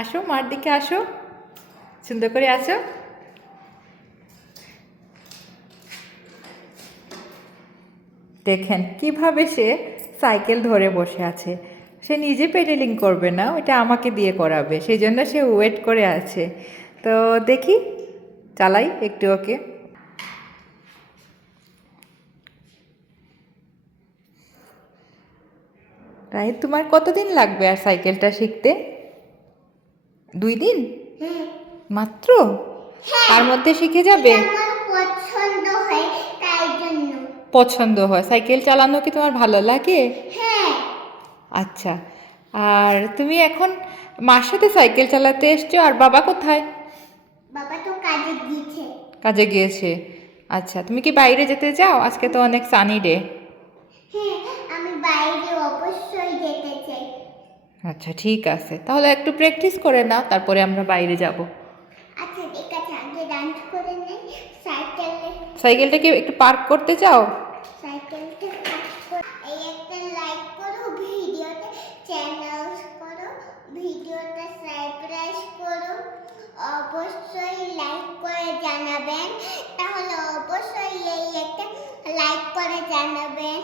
আসো, মার দিকে আসো, সুন্দর করে আসো। দেখেন কিভাবে সে সাইকেল ধরে বসে আছে। সে নিজে পেডেলিং করবে না, ওইটা আমাকে দিয়ে করাবে, সেই জন্য সে ওয়েট করে আছে। তো দেখি, চালাই একটু ওকে। রাইট, তোমার কতদিন লাগবে আর সাইকেলটা শিখতে? 2 দিন মাত্র? তার মধ্যে শিখে যাবে? পছন্দ হয় তাই জন্য। পছন্দ হয়? সাইকেল চালানো কি তোমার ভালো লাগে? হ্যাঁ। আচ্ছা, আর তুমি এখন মার সাথে সাইকেল চালাতে এসছো, আর বাবা কোথায়? বাবা তো কাজে গিয়েছে। কাজে গিয়েছে। আচ্ছা, তুমি কি বাইরে যেতে চাও? আজকে তো অনেক সানি ডে। হ্যাঁ, আমি বাইরে অবশ্যই যেতে চাই। আচ্ছা ঠিক আছে, তাহলে একটু প্র্যাকটিস করে নাও, তারপরে আমরা বাইরে যাব। আচ্ছা ঠিক আছে, আগে ডান্স করে নেই। সাইকেলটাকে একটু পার্ক করতে চাও? সাইকেলটা এই একটা লাইক করো, ভিডিওতে চ্যানেল করো, ভিডিওটা সাবস্ক্রাইব করো, অবশ্যই লাইক করে জানাবেন। তাহলে অবশ্যই এই একটা লাইক করে জানাবেন।